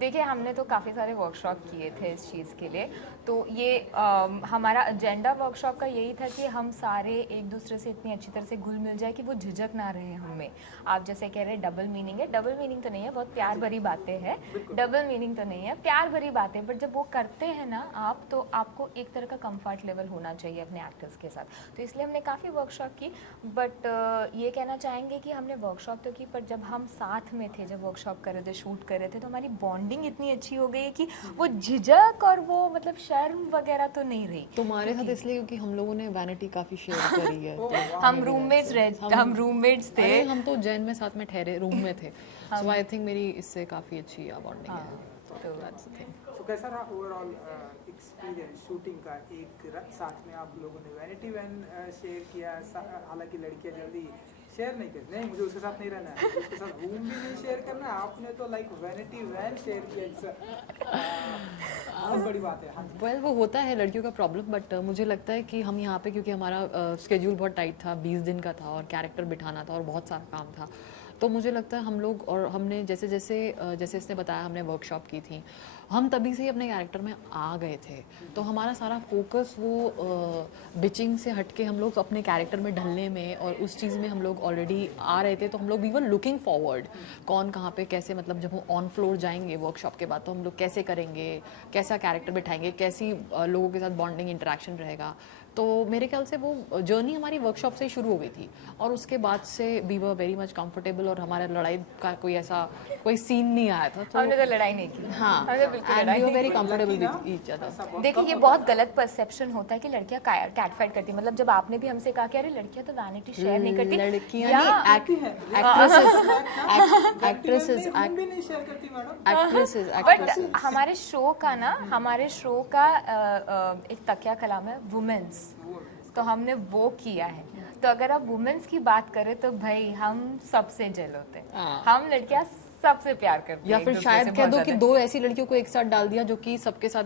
देखिए हमने तो काफ़ी सारे वर्कशॉप किए थे इस चीज़ के लिए, तो ये हमारा एजेंडा वर्कशॉप का यही था कि हम सारे एक दूसरे से इतनी अच्छी तरह से घुल मिल जाए कि वो झिझक ना रहे हमें। आप जैसे कह रहे हैं डबल मीनिंग है, डबल मीनिंग तो नहीं है, बहुत प्यार भरी बातें हैं। डबल मीनिंग तो नहीं है, प्यार भरी बातें, बट जब वो करते हैं ना आप, तो आपको एक तरह का कंफर्ट लेवल होना चाहिए अपने एक्टर्स के साथ। तो इसलिए हमने काफ़ी वर्कशॉप की, बट ये कहना चाहेंगे कि हमने वर्कशॉप तो की, पर जब हम साथ में थे, जब वर्कशॉप कर रहे थे, शूट कर रहे थे, तो हमारी बॉन्डिंग इतनी अच्छी हो गई कि वो झिझक और वो मतलब शर्म वगैरह तो नहीं रही। तुम्हारे साथ इसलिए क्योंकि हम लोगों ने वैनिटी काफी शेयर करी है। तो हम रूममेट्स थे। अरे हम तो जैन में साथ में ठहरे रूम में थे, सो आई थिंक मेरी इससे काफी अच्छी बॉन्डिंग है। तो दैट्स द थिंग। तो कैसा रहा ओवरऑल एक्सपीरियंस शूटिंग का? साथ में आप लोगों ने वैनिटी वैन शेयर किया, हालांकि लड़कियां जल्दी शेयर नहीं करती, नहीं मुझे उसके साथ नहीं रहना है, उसके साथ रूम भी नहीं शेयर करना है, आपने तो लाइक वैनिटी वैन शेयर किया, बहुत बड़ी बात है। हाँ वेल वो होता है लड़कियों का प्रॉब्लम, बट मुझे लगता है कि हम यहाँ पे क्योंकि हमारा स्केड्यूल बहुत टाइट था, 20 दिन का था और कैरेक्टर बिठाना था और बहुत सारा काम था, तो मुझे लगता है हम लोग और हमने जैसे जैसे जैसे इसने बताया हमने वर्कशॉप की थी, हम तभी से ही अपने कैरेक्टर में आ गए थे। तो हमारा सारा फोकस वो बिचिंग से हटके हम लोग अपने कैरेक्टर में ढलने में और उस चीज़ में हम लोग ऑलरेडी आ रहे थे। तो हम लोग वी वर लुकिंग फॉरवर्ड कौन कहाँ पे कैसे, मतलब जब हम ऑन फ्लोर जाएंगे वर्कशॉप के बाद तो हम लोग कैसे करेंगे, कैसा कैरेक्टर बिठाएंगे, कैसी लोगों के साथ बॉन्डिंग इंटरेक्शन रहेगा। तो मेरे ख्याल से वो जर्नी हमारी वर्कशॉप से ही शुरू हो गई थी और उसके बाद से we were very much comfortable और हमारे लड़ाई का कोई सीन नहीं आया था। तो हमने तो लड़ाई नहीं की। हाँ, हमने बिल्कुल एंड लड़ाई वी वर नहीं वेरी की। Comfortable with each other. देखिए ये बहुत गलत परसेप्शन होता है कि लड़कियां कैट फाइट करती हैं। मतलब जब आपने भी हमसे कहा कि अरे लड़कियां तो वैनिटी शेयर नहीं करती, लड़कियां या एक्ट्रेसेस बट हमारे शो का ना, हमारे शो का एक तकिया कलाम है वुमेन्स, तो हमने वो किया है। तो अगर आप वुमेन्स की बात करें तो भाई हम सबसे जेल होते हैं, हम लड़कियां सबसे प्यार करती हैं, या एक फिर दूसरे शायद से कह बहुत दो कि ज्यादा। दो ऐसी लड़कियों को एक साथ डाल दिया जो कि सबके साथ,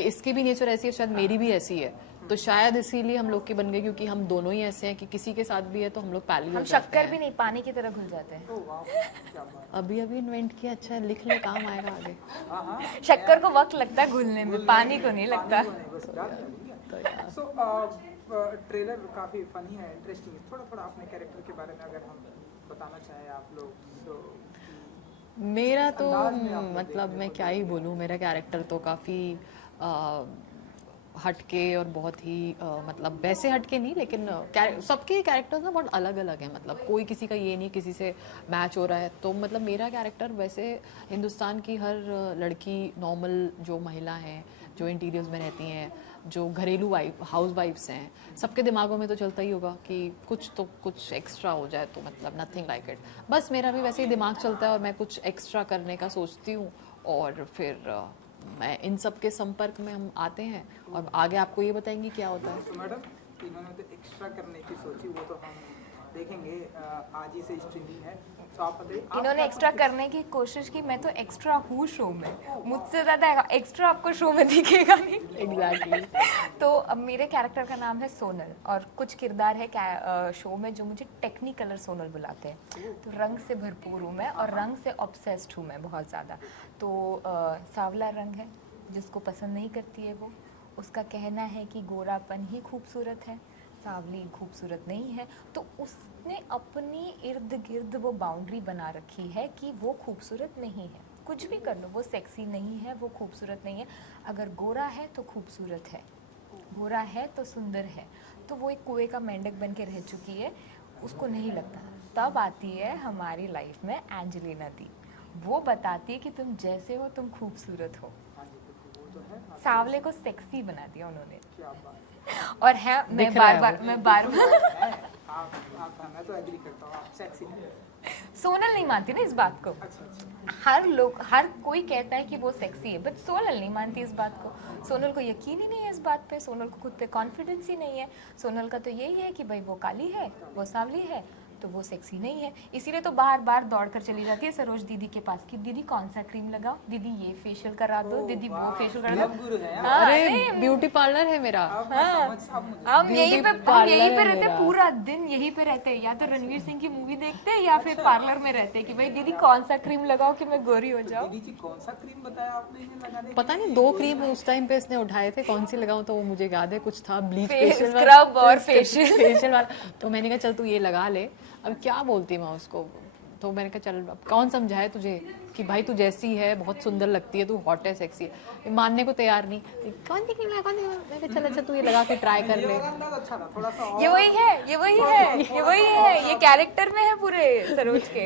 इसकी भी नेचर ऐसी है, शायद मेरी भी ऐसी है, तो शायद इसीलिए हम लोग की बन गई, क्योंकि हम दोनों ही ऐसे हैं कि किसी के साथ भी है तो हम लोग पैली हो हम जाते शक्कर हैं। भी नहीं, पानी की तरह घुल जाते हैं। अभी इन्वेंट किया, अच्छा लिख लो, काम आएगा आगे। शक्कर को वक्त लगता है घुलने में, पानी को नहीं लगता। सो ट्रेलर काफी फनी है, इंटरेस्टिंग है। थोड़ा थोड़ा अपने कैरेक्टर के बारे में अगर हम बताना चाहें आप लोग तो। मेरा तो मतलब मैं क्या ही बोलूँ, मेरा कैरेक्टर तो काफ़ी हटके और बहुत ही मतलब वैसे हटके नहीं, लेकिन सबके कैरेक्टर्स ना बहुत अलग अलग हैं। मतलब कोई किसी का ये नहीं किसी से मैच हो रहा है। तो मतलब मेरा कैरेक्टर वैसे हिंदुस्तान की हर लड़की, नॉर्मल जो महिला हैं, जो इंटीरियर्स में रहती हैं, जो घरेलू हाउस वाइफ्स हैं, सबके दिमागों में तो चलता ही होगा कि कुछ एक्स्ट्रा हो जाए, तो मतलब नथिंग लाइक इट। बस मेरा भी वैसे ही दिमाग चलता है और मैं कुछ एक्स्ट्रा करने का सोचती हूँ और फिर मैं इन सब के संपर्क में हम आते हैं और आगे आपको ये बताएंगे क्या होता है। तो मैडम इन्होंने तो एक्स्ट्रा करने की सोची, वो तो हम देखेंगे, आज ही से स्ट्रीमिंग है। तो आप बताइए, इन्होंने एक्स्ट्रा करने की कोशिश की, मैं तो एक्स्ट्रा हूँ शो में, मुझसे ज़्यादा एक्स्ट्रा आपको शो में दिखेगा नहीं। एग्जैक्टली। तो अब मेरे कैरेक्टर का नाम है सोनल और कुछ किरदार है शो में जो मुझे टेक्निकलर सोनल बुलाते हैं। तो रंग से भरपूर हूँ मैं और रंग से ऑब्सेस्ड हूँ मैं बहुत ज़्यादा। तो सांवला रंग है, जिसको पसंद नहीं करती है वो, उसका कहना है कि गोरापन ही खूबसूरत है, सांवली खूबसूरत नहीं है। तो उसने अपनी इर्द गिर्द वो बाउंड्री बना रखी है कि वो खूबसूरत नहीं है, कुछ भी कर लो, वो सेक्सी नहीं है, वो खूबसूरत नहीं है। अगर गोरा है तो खूबसूरत है, गोरा है तो सुंदर है। तो वो एक कुएं का मेंढक बन के रह चुकी है, उसको नहीं लगता। तब आती है हमारी लाइफ में एंजेलिना दी, वो बताती है कि तुम जैसे हो तुम खूबसूरत हो। सांवले को सेक्सी बना दिया उन्होंने। और है मैं बार मैं तो एग्री करता हूँ, आप सेक्सी हैं। सोनल नहीं मानती ना इस बात को। हर कोई कहता है कि वो सेक्सी है, बट सोनल नहीं मानती इस बात को। सोनल को यकीन ही नहीं है इस बात पे, सोनल को खुद पे कॉन्फिडेंस ही नहीं है। सोनल का तो यही है कि भाई वो काली है, वो सांवली है, तो तो वो सेक्सी नहीं है, इसीलिए तो बार बार दौड़ कर चली जाती है सरोज दीदी के पास कि दीदी कौन सा क्रीम लगाओ, दीदी ये फेशियल करा दो, दीदी वो फेशियल करा दो। गुरु है यार। हाँ, अरे नहीं, ब्यूटी पार्लर है मेरा। अब मैं समझ अब मुझे हम यहीं पे parlor है रहते मेरा। हैं, पूरा दिन यही पे रहते हैं, या तो रणवीर सिंह की मूवी देखते हैं या फिर पार्लर में रहते हैं कि भाई दीदी कौन सा क्रीम लगाओ कि मैं गोरी हो जाऊं। दीदी जी कौन सा क्रीम बताया आपने ये लगाने पता नहीं 2 क्रीम उस टाइम पे इसने उठाए थे, कौन सी लगाऊं, तो वो मुझे याद है कुछ था ब्लीच फेशियल स्क्रब और फेशियल। फेशियल वाला। तो मैंने कहा चल तू ये लगा ले। अब क्या बोलती मैं उसको, तो मैंने कहा चल अब कौन समझाए तुझे कि भाई तू जैसी है बहुत सुंदर लगती है, तू हॉट है, सेक्सी है, मानने को तैयार नहीं। कौन सी क्रीम लगा, कौन सी क्रीम? मैंने कहा चल अच्छा तू ये लगा के ट्राई कर ले। ये वाला अंदाज अच्छा था, थोड़ा सा और ये वही है, ये वही है, ये वही है, ये कैरेक्टर में है पूरे सरोज के।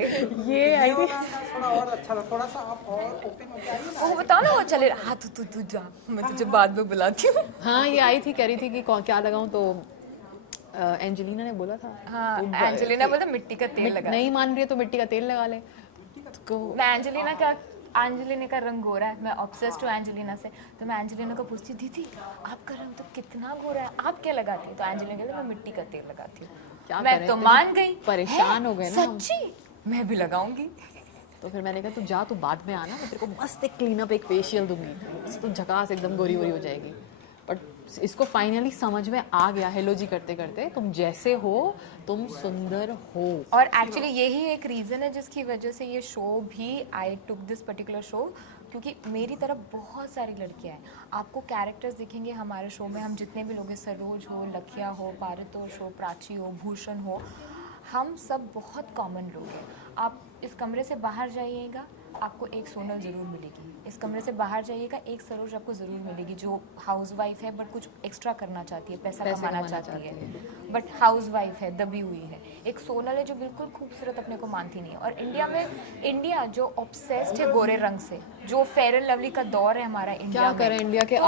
ये आई ये वाला अंदाज थोड़ा और अच्छा था, थोड़ा सा आप और ओपन हो जाइए ना। वो बताओ ना, वो चले हाँ तू जा, मैं तुझे बाद में बुलाती हूँ। हाँ ये आई थी, कह रही थी कि क्या लगाऊं, तो एंजेलिना ने बोला था हाँ, एंजेलिना बोलता मिट्टी का तेल लगा। नहीं मान रही है तो मिट्टी का तेल लगा ले। तो मैं एंजेलिना का रंग गोरा है, मैं ऑब्सेस्ड हूँ एंजेलिना से, तो मैं एंजेलिना को पूछती दीदी आपका रंग तो कितना गोरा है, आप क्या लगाती है? तो एंजेलिना कहती मैं मिट्टी का तेल लगाती क्या हूँ। मैं करें, तो इतने मान गई, परेशान हो गए ना हम। सच्ची मैं भी लगाऊंगी। तो फिर मैंने कहा तू जा, तू बाद में आना, मैं तेरे को मस्त एक क्लीन अप एक फेशियल दूंगी, तू झकास एकदम गोरी गोरी हो जाएगी। बट इसको फाइनली समझ में आ गया, हेलो जी करते करते, तुम जैसे हो तुम सुंदर हो। और एक्चुअली यही एक रीज़न है जिसकी वजह से ये शो भी, आई टुक दिस पर्टिकुलर शो, क्योंकि मेरी तरफ बहुत सारी लड़कियां हैं। आपको कैरेक्टर्स दिखेंगे हमारे शो में, हम जितने भी लोग हैं, सरोज हो, लखिया हो, पारितोष हो, प्राची हो, भूषण हो, हम सब बहुत कॉमन लोग हैं। आप इस कमरे से बाहर जाइएगा आपको एक सोनल ज़रूर मिलेगी, इस कमरे से बाहर जाइएगा एक सरोज आपको ज़रूर मिलेगी जो हाउसवाइफ है बट कुछ एक्स्ट्रा करना चाहती है, पैसा कमाना चाहती है, बट हाउसवाइफ है, दबी हुई है। एक सोनल है जो बिल्कुल खूबसूरत अपने को मानती नहीं है। और इंडिया जो ऑब्सेस्ड है गोरे रंग से, जो फेयर एंड लवली का दौर है हमारा इंडिया क्या में, करें, इंडिया के तो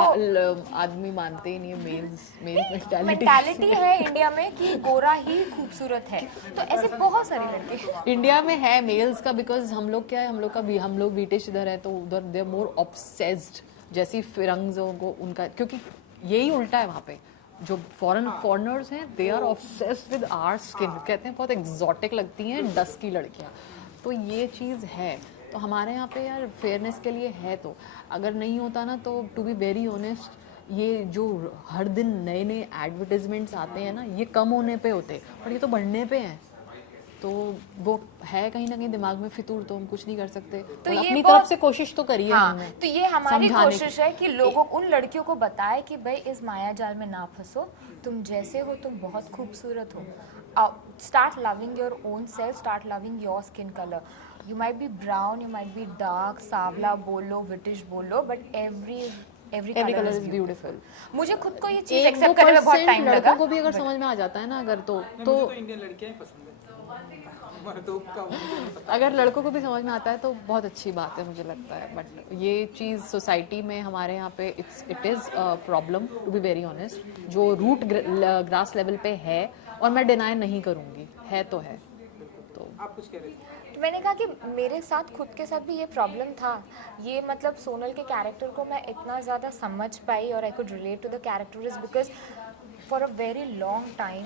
आदमी मानते ही नहीं है, मेल मेंटालिटी है इंडिया में कि गोरा ही खूबसूरत है। तो ऐसे बहुत सारे लड़के इंडिया में है मेल्स का, बिकॉज हम लोग क्या है, हम लोग ब्रिटिश इधर है तो उधर दे आर मोर ऑब्सेस्ड, जैसी फिरंग्सों को उनका, क्योंकि यही उल्टा है वहाँ पे। जो फॉरेनर्स हैं they are obsessed with our skin, कहते हैं बहुत एग्जॉटिक लगती हैं डस्की लड़कियाँ, तो ये चीज़ है। तो हमारे यहाँ पे यार फेयरनेस के लिए है, तो अगर नहीं होता ना, तो टू बी वेरी ऑनेस्ट ये जो हर दिन नए नए एडवर्टाइजमेंट्स आते हैं ना, ये कम होने पे होते, और ये तो बढ़ने पे हैं। तो वो है कहीं ना कहीं दिमाग में फितूर, तो हम कुछ नहीं कर सकते। तो ये अपनी बहुत- तरफ से कोशिश तो करिए हाँ, हमने। तो ये हमारी समझाने कोशिश है कि लोगों, उन लड़कियों को बताए कि भाई इस माया जाल में ना फंसो, तुम जैसे हो तुम बहुत खूबसूरत हो। Start loving your own self, start loving your skin colour. You might be brown, you might be dark, सावला बोलो, ब्रिटिश बोलो, but every colour is beautiful. मुझे खुद को ये चीज एक्सेप्ट करने में बहुत टाइम लगा। लड़कों को भी अगर समझ में आ जाता है ना, अगर तो मुझे तो इंडियन लड़कियां ही पसंद है, मर्दों का मुझे नहीं पता। अगर लड़कों को भी समझ में आता है तो बहुत अच्छी बात है, मुझे लगता है। बट ये चीज़ सोसाइटी में हमारे यहाँ पे it is problem, to be very honest, जो रूट ग्रास लेवल पे है, और मैं डिनाई नहीं करूँगी, है तो है। तो आप कुछ कह रहे थे? तो मैंने कहा कि मेरे साथ खुद के साथ भी ये प्रॉब्लम था। ये मतलब सोनल के कैरेक्टर को मैं इतना ज़्यादा समझ पाई और I could relate to the character is because for a very long time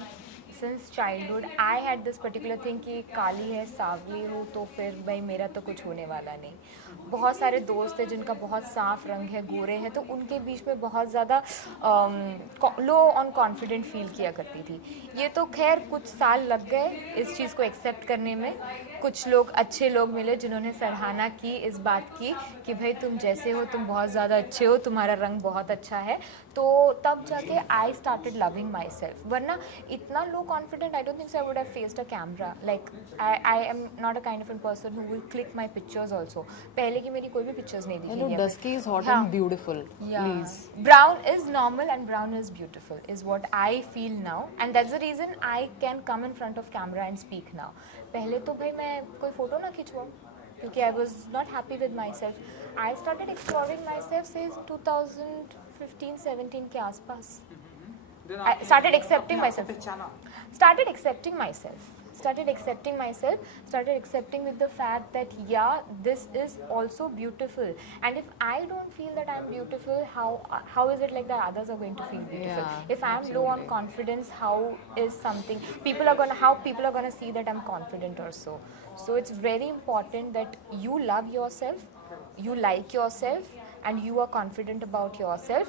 since childhood I had this particular thing कि काली है, सांवली हूँ, तो फिर भाई मेरा तो कुछ होने वाला नहीं। बहुत सारे दोस्त हैं जिनका बहुत साफ रंग है, गोरे हैं, तो उनके बीच में बहुत ज़्यादा लो ऑन कॉन्फिडेंट फील किया करती थी। ये तो खैर कुछ साल लग गए इस चीज़ को एक्सेप्ट करने में। कुछ लोग, अच्छे लोग मिले जिन्होंने सराहना की इस बात की कि भाई तुम जैसे हो तुम बहुत ज़्यादा अच्छे हो, तुम्हारा रंग बहुत अच्छा है। तो तब जाके I started loving my self. वरना इतना low confident I don't think so I would have faced a camera. Like I am not a kind of an person who will click my pictures also. पहले की मेरी कोई भी pictures नहीं दिखेंगी। Dusky is hot हाँ. And beautiful, please. Brown is normal and brown is beautiful is what I feel now, and that's the reason I can come in front of camera and speak now. पहले तो भाई मैं कोई photo ना खिंचवाऊँ क्योंकि I was not happy with myself. I started exploring myself since 2015-17 के आसपास. Then I आपने started accepting अपने आप को myself. पहचाना। Started accepting myself. started accepting myself, started accepting with the fact that yeah, this is also beautiful, and if I don't feel that I'm beautiful, how is it like that others are going to feel beautiful? Yeah, If I'm low on confidence, how is something people are gonna see that I'm confident or so? So it's very important that you love yourself, you like yourself, and you are confident about yourself.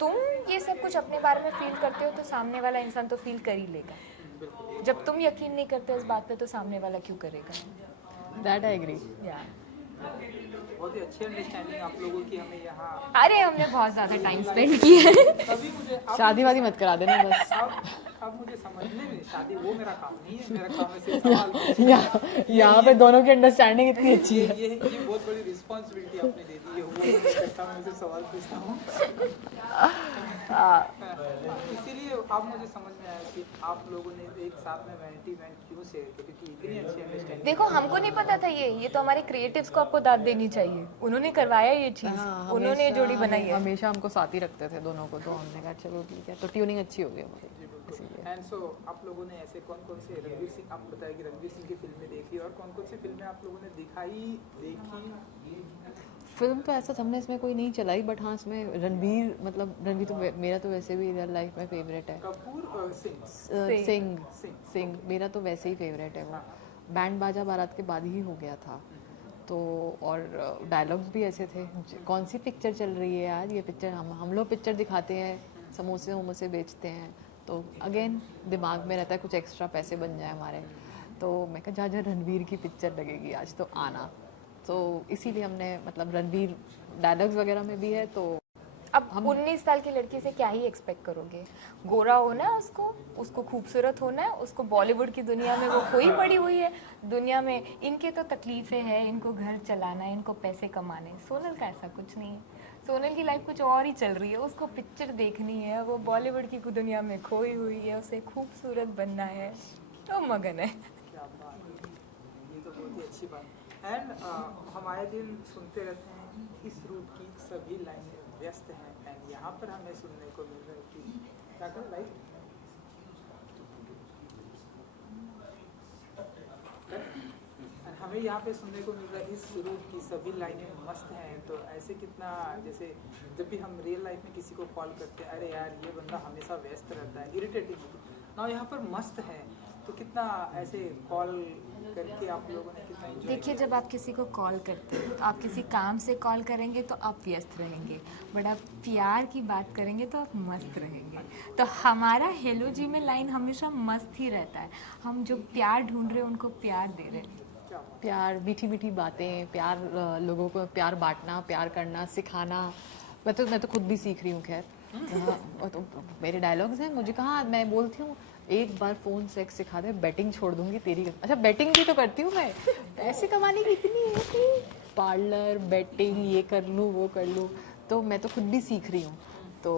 तुम ये सब कुछ अपने बारे में feel करते हो तो सामने वाला इंसान तो फील कर ही लेगा. जब तुम यकीन नहीं करते इस बात पे तो सामने वाला क्यों करेगा? That I agree. बहुत ही अच्छी अंडरस्टैंडिंग आप लोगों की हमें यहाँ. अरे हमने बहुत ज़्यादा टाइम स्पेंड किया है. तभी मुझे शादी वादी मत करा देना बस. अब मुझे समझने में शादी वो मेरा काम नहीं है. मेरा काम है सिर्फ सवाल पूछना. यहाँ पे दोनों की अंडरस्टैंडिंग इतनी अच्छी है. ये बहुत बड़ी रिस्पॉन्सिबिलिटी आपने दे दी है. वो नहीं करता, मैं सिर्फ सवाल पूछता हूँ. इसीलिए अब मुझे समझ में आया कि आप लोगों ने एक साथ में वैनिटी वैन क्यों शेयर की, क्योंकि इतनी अच्छी अंडरस्टैंडिंग. देखो हमको नहीं पता था ये तो हमारे क्रिएटिव्स को आपको दाद देनी चाहिए. उन्होंने करवाया ये चीज़, उन्होंने ये जोड़ी बनाई है. हमेशा हमको साथ ही रखते थे दोनों को, तो हमने कहा चलो ठीक है. तो ट्यूनिंग अच्छी हो गई हमारी. एंड सो आप लोगों ने ऐसे कौन कौन से रणवीर सिंह, आपको बताया कि रणवीर सिंह की फिल्में देखी, और कौन कौन सी फिल्में आप लोगों ने देखी? फिल्म तो ऐसा हमने इसमें कोई नहीं चलाई, बट हाँ इसमें रणवीर तो मेरा तो वैसे भी रियल लाइफ में फेवरेट है. कपूर सिंह मेरा तो वैसे ही फेवरेट है. वो बैंड बाजा बारात के बाद ही हो गया था. तो और डायलॉग्स भी ऐसे थे, कौन सी पिक्चर चल रही है यार, ये पिक्चर हम लोग पिक्चर दिखाते हैं, समोसे वमोसे बेचते हैं, तो अगेन दिमाग में रहता है कुछ एक्स्ट्रा पैसे बन जाए हमारे. तो मैं कहा जहाँ रणवीर की पिक्चर लगेगी आज तो आना. तो इसीलिए हमने रणवीर डायलॉग्स वगैरह में भी है. तो अब 19 साल की लड़की से क्या ही एक्सपेक्ट करोगे? गोरा होना है उसको खूबसूरत होना है, उसको बॉलीवुड की दुनिया में वो खोई पड़ी हुई है. दुनिया में इनके तो तकलीफें हैं, इनको घर चलाना है, इनको पैसे कमाने. सोनल का ऐसा कुछ नहीं है. सोनल की लाइफ कुछ और ही चल रही है. उसको पिक्चर देखनी है, वो बॉलीवुड की दुनिया में खोई हुई है, उसे खूबसूरत बनना है, तो मगन है. क्या बात है, ये तो बहुत ही अच्छी बात. एंड हम आए दिन सुनते रहते हैं इस रूट की सभी लाइनें व्यस्त हैं, एंड यहाँ पर हमें सुनने को मिल रहा है कि क्या कर लाइक हमें यहाँ पे सुनने को मिल रहा है इस रूट की सभी लाइनें मस्त हैं. तो ऐसे कितना, जैसे जब भी हम रियल लाइफ में किसी को कॉल करते हैं, अरे यार ये बंदा हमेशा व्यस्त रहता है, इरिटेटिंग ना, यहाँ पर मस्त है. तो कितना ऐसे कॉल करके आप लोगों ने कितना एंजॉय? देखिए, जब आप किसी को कॉल करते हैं तो आप किसी काम से कॉल करेंगे तो आप व्यस्त रहेंगे, बट आप प्यार की बात करेंगे तो आप मस्त रहेंगे. तो हमारा हेलो जी में लाइन हमेशा मस्त ही रहता है. हम जो प्यार ढूंढ रहे हैं उनको प्यार दे रहे हैं. प्यार, मीठी मीठी बातें, प्यार, लोगों को प्यार बांटना, प्यार करना, सिखाना. मैं तो खुद भी सीख रही हूँ. खैर तो मेरे डायलॉग्स हैं, मुझे कहाँ, मैं बोलती हूँ एक बार फ़ोन सेक्स सिखा दे, बैटिंग छोड़ दूंगी तेरी. अच्छा, बैटिंग भी तो करती हूँ मैं, पैसे कमाने की इतनी है कि पार्लर, बैटिंग, ये कर लूँ वो कर लूँ. तो मैं तो खुद भी सीख रही हूँ. तो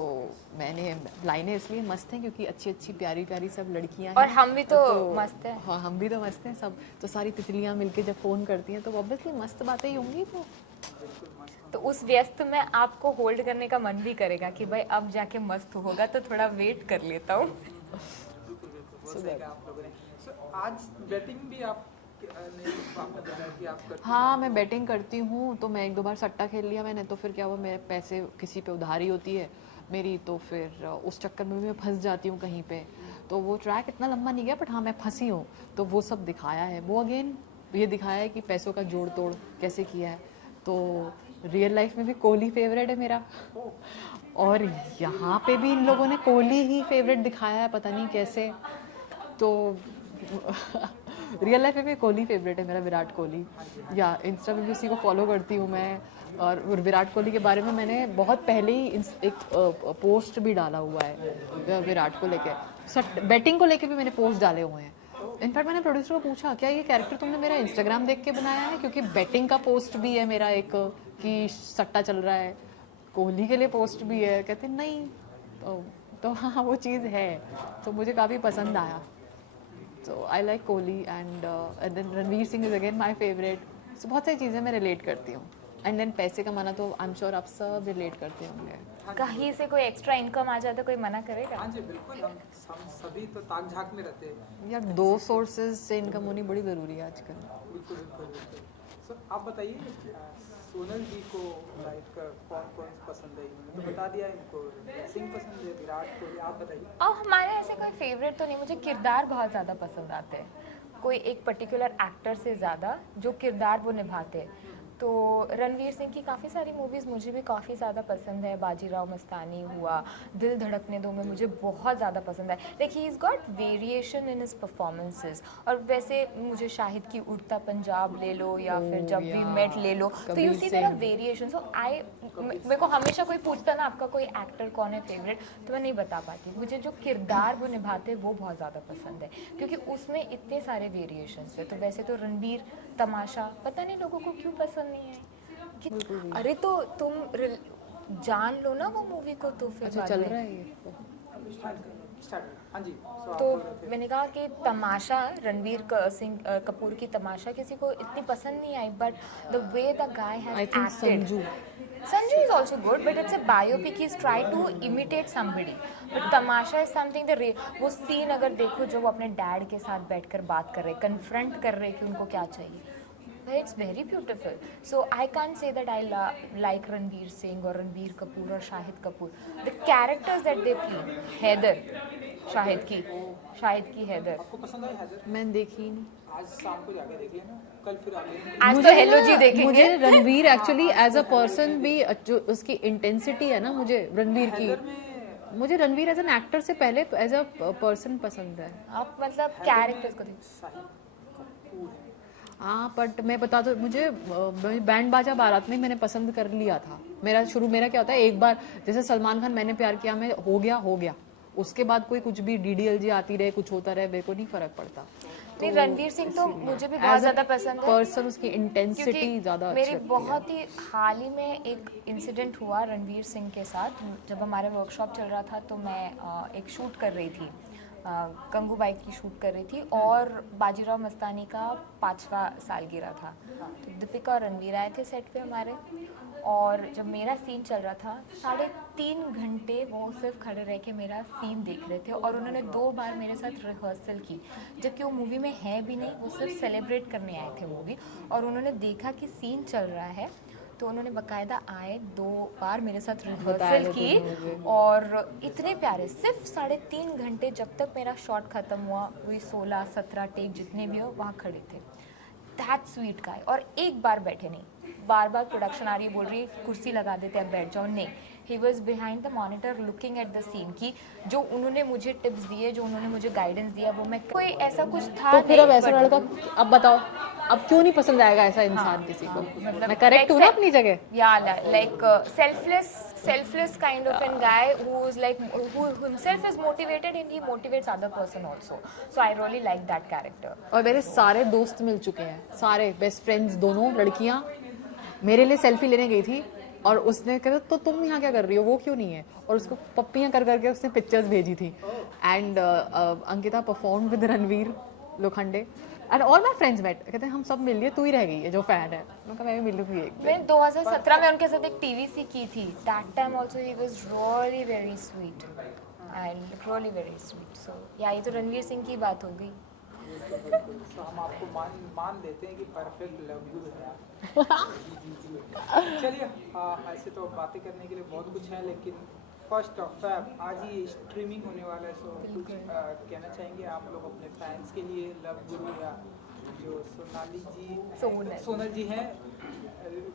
मैंने लाइनें इसलिए मस्त हैं क्योंकि अच्छी अच्छी प्यारी प्यारी सब लड़कियां हैं, और हम भी तो मस्त हैं. हाँ, हम भी तो मस्त हैं सब. तो सारी तितलियां मिलके जब फ़ोन करती हैं तो ऑब्वियसली मस्त बातें ही होंगी. तो उस व्यस्त में आपको होल्ड करने का मन भी करेगा कि भाई अब जाके मस्त होगा, तो थोड़ा वेट कर लेता हूँ. आप लोगों ने आज बैटिंग भी आपने बताया कि आप करते हैं. हाँ, मैं बैटिंग करती हूँ. तो मैं 1-2 बार सट्टा खेल लिया मैंने, तो फिर क्या हुआ, मेरे पैसे किसी पे उधारी होती है मेरी, तो फिर उस चक्कर में भी मैं फंस जाती हूँ कहीं पे. तो वो ट्रैक इतना लंबा नहीं गया, बट हाँ मैं फंसी हूँ. तो वो सब दिखाया है. वो अगेन ये दिखाया है कि पैसों का जोड़ तोड़ कैसे किया है. तो रियल लाइफ में भी कोहली फेवरेट है मेरा, और यहाँ पे भी इन लोगों ने कोहली ही फेवरेट दिखाया है, पता नहीं कैसे. तो रियल लाइफ में भी कोहली फेवरेट है मेरा, विराट कोहली. या इंस्टा पे भी उसी को फॉलो करती हूँ मैं. और विराट कोहली के बारे में मैंने बहुत पहले ही एक पोस्ट भी डाला हुआ है विराट को लेके. बैटिंग को लेके भी मैंने पोस्ट डाले हुए हैं. इनफैक्ट मैंने प्रोड्यूसर को पूछा, क्या ये कैरेक्टर तुमने मेरा इंस्टाग्राम देख के बनाया है, क्योंकि बैटिंग का पोस्ट भी है मेरा एक कि सट्टा चल रहा है, कोहली के लिए पोस्ट भी है. कहते नहीं. तो हाँ, वो चीज़ है. तो मुझे काफ़ी पसंद आया. तो I like Kohli and then Ranveer Singh is again my favourite. So बहुत सारी चीज़ें मैं रिलेट करती हूँ. एंड देन पैसे कमाना तो आई एम श्योर आप सब रिलेट करते होंगे। कहीं से कोई एक्स्ट्रा इनकम आ जाए तो कोई मना करेगा? हाँ जी बिल्कुल, हम सभी तो ताक झाक में रहते हैं। यार 2 सोर्सेज से इनकम होनी बड़ी ज़रूरी है आजकल। बिल्कुल बिल्कुल बिल्कुल। सो आप बताइए सोनल जी को लाइक कौन कौन पसंद है? इन्होंने तो बता दिया, इनको सिंह पसंद है, विराट कोहली, आप बताइए। और हमारे ऐसे कोई फेवरेट तो नहीं, मुझे किरदार बहुत ज़्यादा पसंद आते हैं, कोई एक पर्टिकुलर एक्टर से ज़्यादा जो किरदार वो निभाते हैं। तो रणवीर सिंह की काफ़ी सारी मूवीज़ मुझे भी काफ़ी ज़्यादा पसंद है। बाजीराव मस्तानी हुआ, दिल धड़कने दो में मुझे बहुत ज़्यादा पसंद है। Like he is got variation in his performances. और वैसे मुझे शाहिद की उड़ता पंजाब ले लो या फिर जब वी मेट ले लो, तो you see there are variation. So मेरे को हमेशा कोई पूछता ना आपका कोई एक्टर कौन है फेवरेट, तो मैं नहीं बता पाती। मुझे जो किरदार वो निभाते हैं वो बहुत ज़्यादा पसंद है, क्योंकि उसमें इतने सारे वेरिएशंस है। तो वैसे तो रणवीर, तमाशा, पता नहीं लोगों को क्यों पसंद नहीं है कि अरे तो तुम जान लो ना वो मूवी को, तो फिर अच्छा बाद चल में- रहा है ये? हाँ जी। तो मैंने कहा कि तमाशा, रणवीर सिंह कपूर की तमाशा किसी को इतनी पसंद नहीं आई, but the way the guy has I think acted, Sanju is also good, but it's a biopic. He's tried to imitate somebody. But Tamasha is something वो सीन अगर देखो जो वो अपने डैड के साथ बैठकर बात कर रहे, कन्फ्रंट कर रहे कि उनको क्या चाहिए, it's very beautiful. So I can't say that I like Ranveer Singh or Ranveer Kapoor or Shahid Kapoor. The characters that they play, Haider, Shahid की हैदर, आपको पसंद आई हैदर? मैंने देखी ही नहीं। आज शाम को जाके देख लेना, कल फिर आगे। आज तो हेलो जी देखेंगे। मुझे Ranveer actually as a person भी जो उसकी इंटेंसिटी है ना, मुझे रणवीर की, मुझे रणवीर एज एन एक्टर से पहले एज अ पर्सन पसंद है। आप मतलब कैरेक्टर्स को देखो। शाहिद कपूर है। हाँ बट मैं बता दो, मुझे बैंड बाजा बारात में मैंने पसंद कर लिया था। मेरा क्या होता है, एक बार जैसे सलमान खान मैंने प्यार किया, मैं हो गया, उसके बाद कोई कुछ भी DDLJ आती रहे, कुछ होता रहे, मेरे को नहीं फर्क पड़ता। नहीं, रणवीर सिंह तो मुझे भी बहुत ज्यादा पसंद है। पर्सन उसकी इंटेंसिटी ज्यादा अच्छी मेरी लगती है। बहुत ही हाल ही में एक इंसिडेंट हुआ रणवीर सिंह के साथ। जब हमारे वर्कशॉप चल रहा था तो मैं एक शूट कर रही थी, गंगूबाई की शूट कर रही थी, और बाजीराव मस्तानी का 5वां सालगिरह था। तो दीपिका और रणवीर आए थे सेट पे हमारे, और जब मेरा सीन चल रहा था 3.5 घंटे वो सिर्फ खड़े रह के मेरा सीन देख रहे थे, और उन्होंने 2 बार मेरे साथ रिहर्सल की, जबकि वो मूवी में है भी नहीं, वो सिर्फ सेलिब्रेट करने आए थे मूवी। और उन्होंने देखा कि सीन चल रहा है, तो उन्होंने बाकायदा आए 2 बार मेरे साथ रिहर्सल की, और इतने प्यारे, सिर्फ 3.5 घंटे, जब तक मेरा शॉट खत्म हुआ, वही 16-17 टेक जितने भी हो वहाँ खड़े थे। That sweet guy. और एक बार बैठे नहीं, बार प्रोडक्शन आ रही है, बोल रही है कुर्सी लगा देते हैं, बैठ जाओ, नहीं, he was behind the monitor looking at the scene की जो उन्होंने मुझे टिप्स दिए, जो उन्होंने मुझे गाइडेंस दिया, वो मैं कोई ऐसा कुछ था तो फिर अब नहीं, ऐसा but- लड़का, अब बताओ, अब क्यों नहीं पसंद आएगा ऐसा इंसान किसी को? मतलब मैं करेक्ट हूँ ना अपनी जगह? Yeah, like selfless kind of a guy who himself is motivated and he motivates other person also. So I really like that character. और मेरे सारे दोस्त मिल चुके हैं, सारे बेस्ट फ्रेंड्स, दोनों लड़कियां मेरे लिए सेल्फी लेने गई थी, और उसने कहा तो तुम यहाँ क्या कर रही हो, वो क्यों नहीं है, और उसको पप्पियां कर करके उसने पिक्चर्स भेजी थी। And Ankita perform with Ranveer Lokhande and all my friends mate, कहते हैं हम सब मिल लिए, तू ही रह गई है जो फैन है। मैं कहा मैं भी मिलूंगी एक दिन। मैं 2017 में उनके साथ एक TVC की थी। That time also he was really very sweet and really very sweet. So yeah, ये तो रणवीर सिंह की बात हो गई। तो हम आपको मान लेते हैं कि परफेक्ट लव गुरु है आप। चलिए, ऐसे तो बातें करने के लिए बहुत कुछ है, लेकिन फर्स्ट ऑफ फेब आज ही स्ट्रीमिंग होने वाला है, सो कुछ कहना चाहेंगे आप लोग अपने फैंस के लिए? लव गुरु या जो सोनल जी हैं,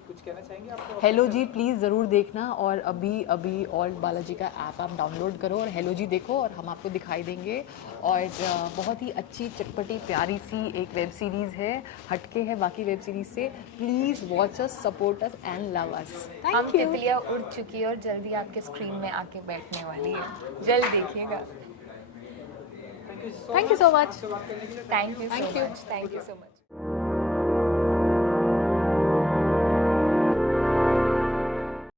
कुछ कहना चाहेंगे आपको? हेलो जी प्लीज़ ज़रूर देखना, और अभी ऑल्ट बालाजी का ऐप आप डाउनलोड करो और हेलो जी देखो, और हम आपको दिखाई देंगे। और बहुत ही अच्छी चटपटी प्यारी सी एक वेब सीरीज़ है, हटके है बाकी वेब सीरीज़ से। Please watch us, support us and love us. हम तितलियाँ उड़ चुकी है और जल्दी आपके स्क्रीन में आके बैठने वाली है, जल्द देखिएगा। Thank you so much. Thank you so much.